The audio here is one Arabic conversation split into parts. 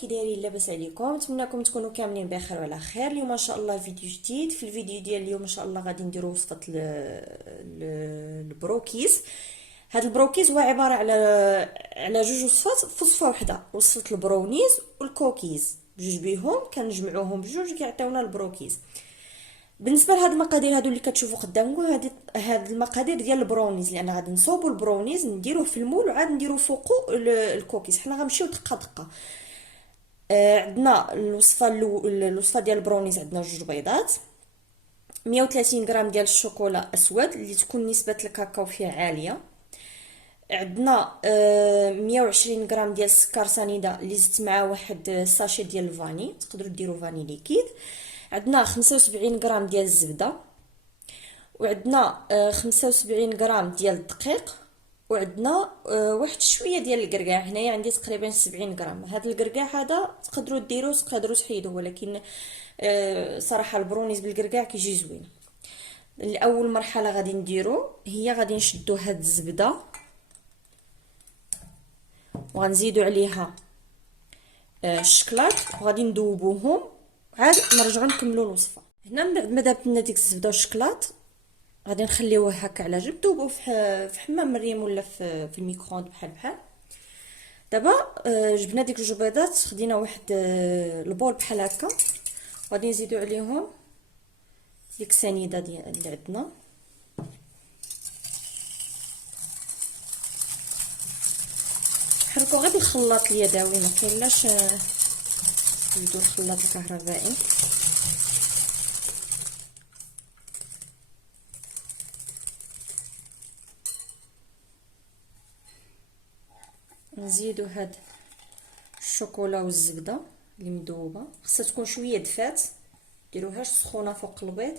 كي دايرين؟ لاباس عليكم؟ نتمنىكم تكونوا كاملين بخير وعلى خير. اليوم ان شاء الله فيديو جديد. في الفيديو ديال اليوم ان شاء الله غادي نديرو وصفه البروكيز. هذا البروكيز هو عباره على جوج وصفات في وصفه واحده، وصفه البرونيز والكوكيز بجوج بيهم كنجمعوهم بجوج كيعطيونا البروكيز. بالنسبه لهاد المقادير هادو اللي كتشوفوا قدامكم، هاد المقادير ديال البرونيز، لان غادي نصوبوا البرونيز نديروه في المول وعاد نديرو فوقو الكوكيز. حنا غنمشيو دقه دقه. عندنا الوصفه ديال البرونيز. عندنا جوج بيضات، 130 غرام ديال الشوكولا اسود اللي تكون نسبه الكاكاو فيه عاليه. عندنا 120 غرام ديال السكر سنيده اللي زدت معاه واحد ساشي ديال الفاني، تقدروا ديروا فاني ليكيد. عندنا 75 غرام ديال الزبده، وعندنا 75 غرام ديال الدقيق، وعندنا واحد شويه ديال الكركاع. هنايا عندي تقريبا 70 غرام. هذا الكركاع هذا تقدروا ديروه تقدروا تحيدوه، ولكن صراحه البرونيز بالكركاع كيجي زوين. الاول مرحله غادي نديرو هي غادي نشدو هاد الزبده وغنزيدو عليها الشكلاط وغادي ندوبوهم، عاد نرجعو نكملو الوصفه. هنا من بعد ما دابت لنا ديك الزبده والشكلاط غادي نخليوه هكا على جنب، دوبوه في حمام الريم ولا في الميكرووند بحال. دابا جبنا ديك جوج بيضات، خدينا واحد البول بحال هكا، غادي نزيدو عليهم ديك السنيده ديال اللي عندنا، حركوا غير بالخلاط اليدوي، ما كاينلاش تزيدوا الخلاط الكهربائي. نزيدو هاد الشوكولا والزبده اللي مذوبه، خصها تكون شويه دفات، ديروهاش سخونه فوق البيض.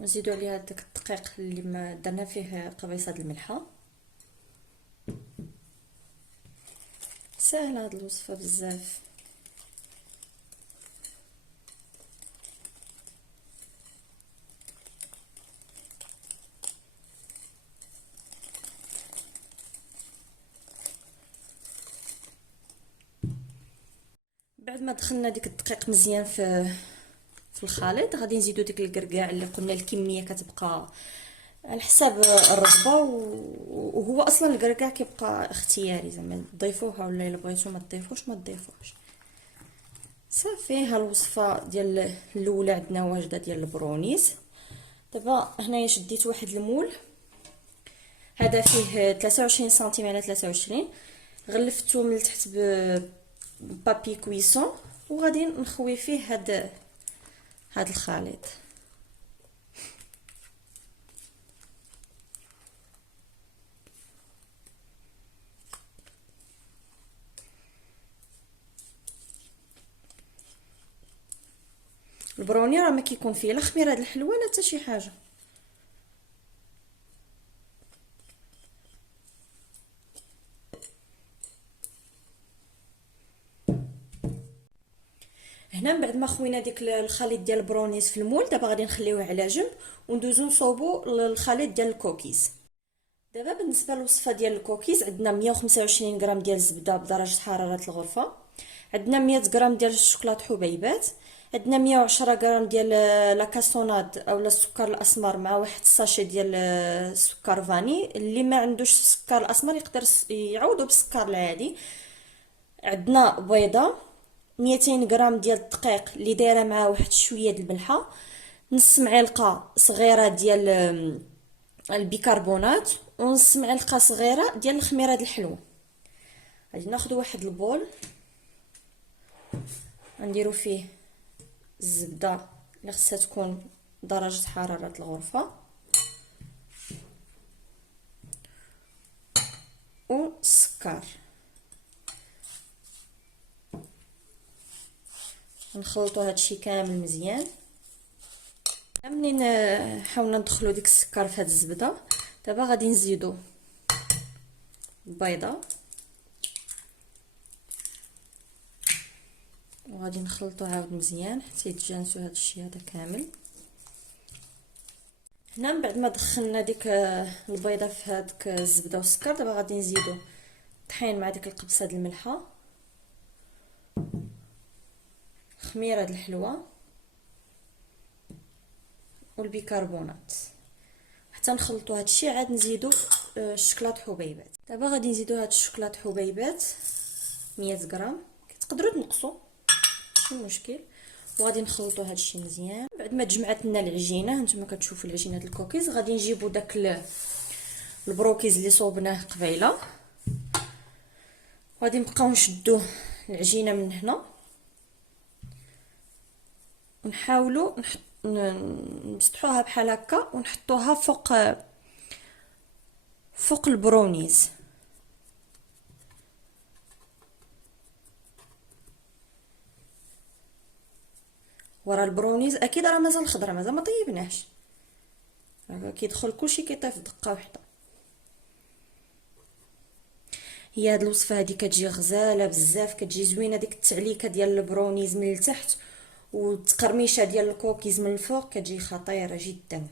نزيدو عليها داك الدقيق اللي ما درنا فيه قبيصه الملحه. ساهله هاد الوصفه بزاف. بعد ما دخلنا ديك الدقيق مزيان في الخليط، غادي نزيدو ديك الكركاع اللي قلنا الكميه كتبقى على حساب الرغبه، وهو اصلا الكركاع كيبقى اختياري، زعما تضيفوها ولا الا بغيتو ما تضيفوش ما تضيفوش. صافي ها الوصفه ديال الاولى عندنا واجده ديال البرونيز. دابا هنايا شديت واحد المول، هذا فيه 23 سنتيم على 23، غلفتو من التحت بابي كويسون، وغادي نخوي فيه هاد الخليط. البروني راه ما كيكون فيه لا خميره د الحلوى لا حتى شي حاجه. هنا من بعد ما خوينا ديك الخليط ديال البرونيز في المول، دابا غادي نخليوه على جنب وندوزو نصوبو الخليط ديال الكوكيز. دابا بالنسبه للوصفه ديال الكوكيز، عندنا 125 غرام ديال الزبده بدرجه حراره الغرفه، عندنا 100 غرام ديال الشوكولاط حبيبات، عندنا 110 غرام ديال لاكاسوناد اولا السكر الاسمر مع واحد الساشي ديال السكر فاني. اللي ما عندوش السكر الاسمر يقدر يعوضو بالسكر العادي. عندنا بيضه، 200 غرام ديال الدقيق اللي دايره مع واحد شويه د الملحه، نص معلقه صغيره ديال البيكربونات، ونص معلقه صغيره ديال الخميره د الحلوى. غادي ناخذ واحد البول غنديروا فيه الزبده اللي خصها تكون درجه حراره الغرفه، والسكر. نخلطوا هادشي كامل مزيان. منين حاولنا ندخلو ديك السكر في هاد الزبده. دابا غادي نزيدو البيضه وغادي نخلطو عاود مزيان حتى يتجانسوا هاد الشيء هذا كامل. هنا من بعد ما دخلنا ديك البيضه في هاديك الزبده والسكر، دابا غادي نزيدو طحين مع ديك القبصه د الملحه، خميره د الحلوه والبيكربونات حتى نخلطوا هاد الشيء. عاد نزيدو الشكلاط حبيبات. دابا غادي نزيدو هاد الشكلاط حبيبات 100 غرام، تقدروا تنقصوا ماشي مشكل، وغادي نخلطوا هاد الشيء مزيان. بعد ما تجمعت لنا العجينه، نتوما كتشوفوا العجينه ديال الكوكيز، غادي نجيبوا داك البروكيز اللي صوبناه قبيله، وغادي نبقاو نشدوه العجينه من هنا ونحاولوا نسطحوها بحال هكا ونحطوها فوق البرونيز. ورا البرونيز اكيد راه مازال خضره، مازال ما طيبناش، راه كيدخل كلشي كيطيب دقه واحده. هي هاد الوصفه هادي كتجي غزاله بزاف، كتجي زوينه ديك التعليكه ديال البرونيز من التحت والتقرميشه ديال الكوكيز من الفوق، كتجي خطيره جدا.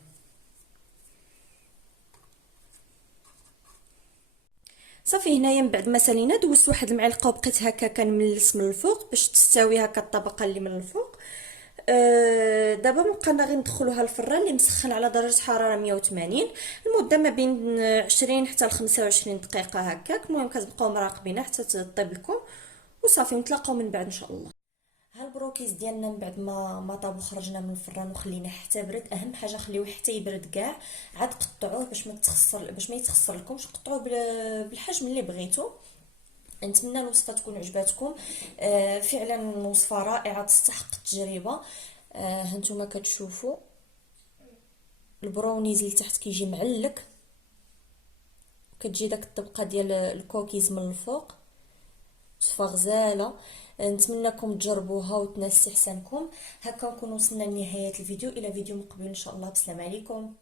صافي هنايا من بعد ما سالينا دوزت واحد المعلقه وبقيت هكا كنملس من الفوق باش تستوي هكا الطبقه اللي من الفوق. دابا بقينا غير ندخلوها الفران اللي مسخن على درجه حراره 180 المده ما بين 20 حتى ل 25 دقيقه هكاك. المهم كتبقاو مراقبينها حتى تطيب لكم وصافي. نتلاقاو من بعد ان شاء الله. ها البروكيز ديالنا من بعد ما طاب وخرجنا من الفران وخليناه حتى برد. اهم حاجه خليوه حتى يبرد كاع، عاد قطعوه باش ما يتخسر لكمش، قطعوه بالحجم اللي بغيتو. نتمنى الوصفه تكون عجباتكم. فعلا وصفه رائعه تستحق التجربه. هانتوما كتشوفوا البراونيز اللي تحت كيجي معلك، كتجي داك الطبقه ديال الكوكيز من الفوق، وصفه غزاله. نتمنىكم تجربوها وتنال استحسانكم. هكا نكون وصلنا لنهايه الفيديو. الى فيديو مقبل ان شاء الله. بسلام عليكم.